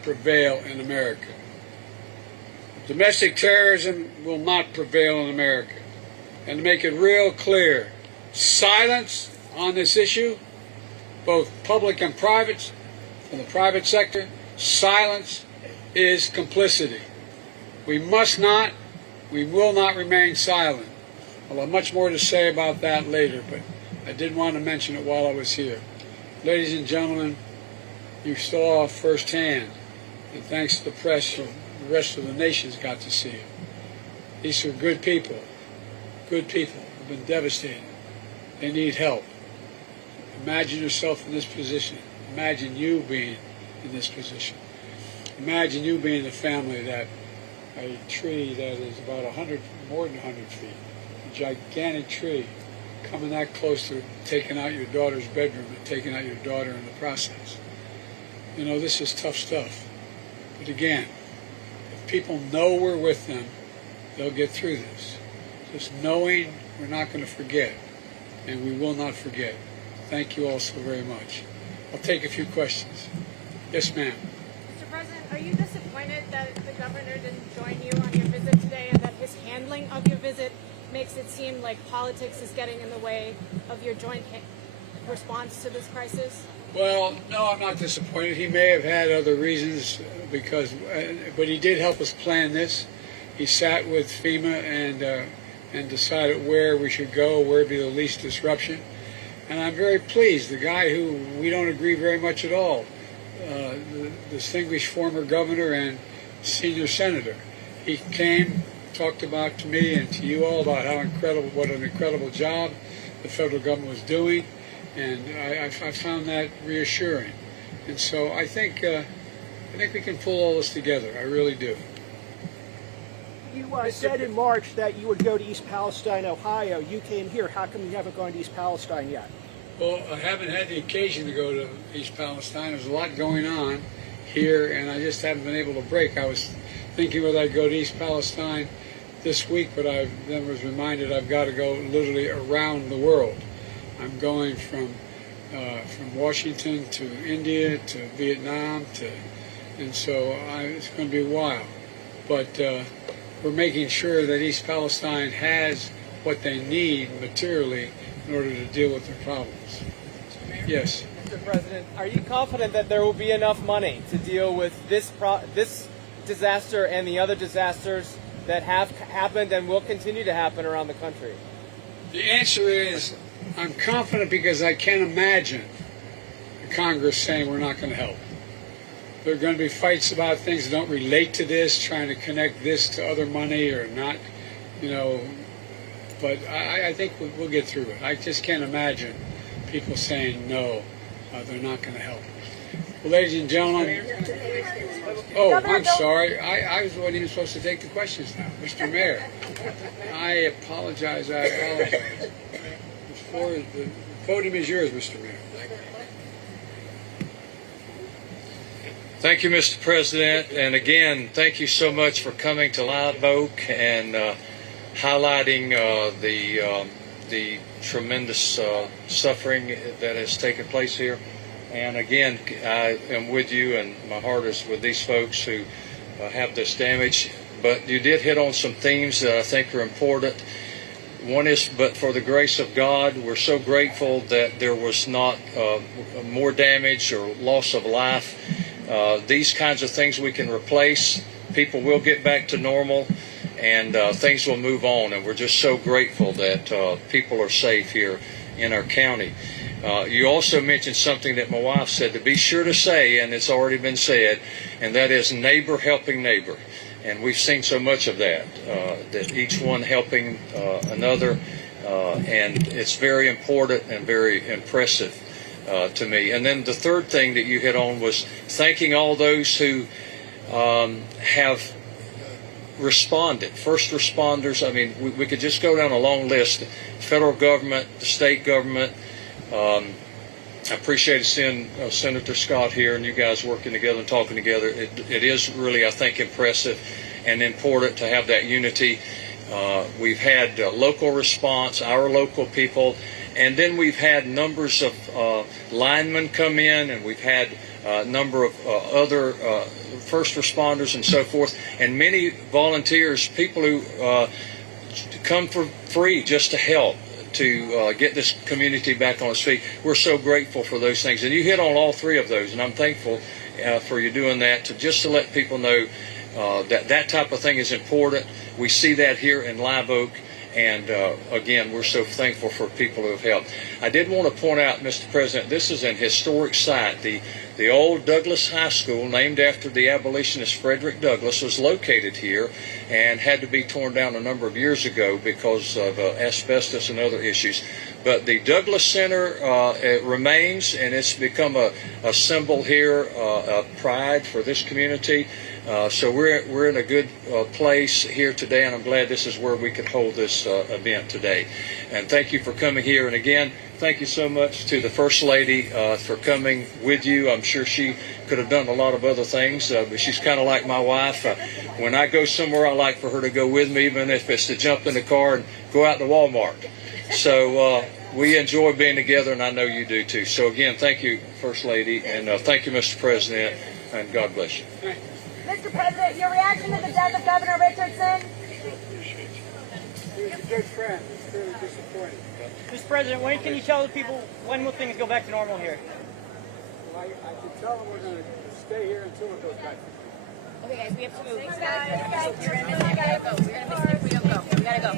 prevail in America. Domestic terrorism will not prevail in America. And to make it real clear, silence on this issue, both public and private, from the private sector, silence is complicity. We must not, we will not remain silent. I'll have much more to say about that later, but I did want to mention it while I was here. Ladies and gentlemen, you saw firsthand, and thanks to the press, the rest of the nation's got to see it. These are good people who've been devastated. They need help. Imagine yourself in this position. Imagine you being in this position. Imagine you being the family that a tree that is about more than 100 feet, a gigantic tree, coming that close to taking out your daughter's bedroom and taking out your daughter in the process. You know, this is tough stuff. But again, if people know we're with them, they'll get through this. Just knowing we're not going to forget, and we will not forget. Thank you all so very much. I'll take a few questions. Yes, ma'am. Mr. President, are you disappointed that the governor didn't join you on your visit today and that his handling of your visit makes it seem like politics is getting in the way of your joint response to this crisis? Well, no, I'm not disappointed. He may have had other reasons, but he did help us plan this. He sat with FEMA and decided where we should go, where would be the least disruption. And I'm very pleased. The guy who we don't agree very much at all, the distinguished former governor and senior senator, he came, talked about to me and to you all about what an incredible job the federal government was doing, and I found that reassuring. And so I think we can pull all this together. I really do. You said in March that you would go to East Palestine, Ohio. You came here. How come you haven't gone to East Palestine yet? Well, I haven't had the occasion to go to East Palestine. There's a lot going on here, and I just haven't been able to break. I was thinking whether I'd go to East Palestine this week, but I then was reminded I've got to go literally around the world. I'm going from Washington to India to Vietnam and so it's going to be a while. But we're making sure that East Palestine has what they need materially in order to deal with their problems. Yes. Mr. President, are you confident that there will be enough money to deal with this disaster and the other disasters that have happened and will continue to happen around the country? The answer is I'm confident because I can't imagine the Congress saying we're not going to help. There are going to be fights about things that don't relate to this, trying to connect this to other money or not, but I think we'll get through it. I just can't imagine people saying no, they're not going to help. Well, ladies and gentlemen, oh, I'm sorry. I wasn't even supposed to take the questions now. Mr. Mayor, I apologize. The podium is yours, Mr. Mayor. Thank you, Mr. President, and again, thank you so much for coming to Live Oak and highlighting the tremendous suffering that has taken place here. And again, I am with you, and my heart is with these folks who have this damage. But you did hit on some themes that I think are important. One is, but for the grace of God, we're so grateful that there was not more damage or loss of life. These kinds of things we can replace. People will get back to normal, and things will move on. And we're just so grateful that people are safe here in our county. You also mentioned something that my wife said to be sure to say, and it's already been said, and that is neighbor helping neighbor. And we've seen so much of that, that each one helping another, and it's very important and very impressive to me. And then the third thing that you hit on was thanking all those who have responded. First responders, I mean, we could just go down a long list. Federal government, the state government. I appreciate seeing Senator Scott here and you guys working together and talking together. It is really, I think, impressive and important to have that unity. We've had local response, our local people, and then we've had numbers of linemen come in, and we've had a number of other first responders and so forth, and many volunteers, people who come for free just to help to get this community back on its feet. We're so grateful for those things, and you hit on all three of those, and I'm thankful for you doing that, just to let people know that type of thing is important. We see that here in Live Oak, and again, we're so thankful for people who have helped. I did want to point out, Mr. President, this is an historic site. The old Douglas High School, named after the abolitionist Frederick Douglass, was located here and had to be torn down a number of years ago because of asbestos and other issues. But the Douglass Center it remains, and it's become a symbol here of pride for this community. So we're in a good place here today, and I'm glad this is where we could hold this event today. And thank you for coming here. And again, thank you so much to the First Lady for coming with you. I'm sure she could have done a lot of other things, but she's kind of like my wife. When I go somewhere, I like for her to go with me, even if it's to jump in the car and go out to Walmart. So we enjoy being together, and I know you do too. So again, thank you, First Lady, and thank you, Mr. President, and God bless you. Mr. President, your reaction to the death of Governor Richardson? He was a good friend. It's really disappointing. Mr. President, when can you tell the people, when will things go back to normal here? Well, I can tell them we're going to stay here until it goes back. Okay, guys, we have to move. We're going to miss it if we don't go. We gotta go.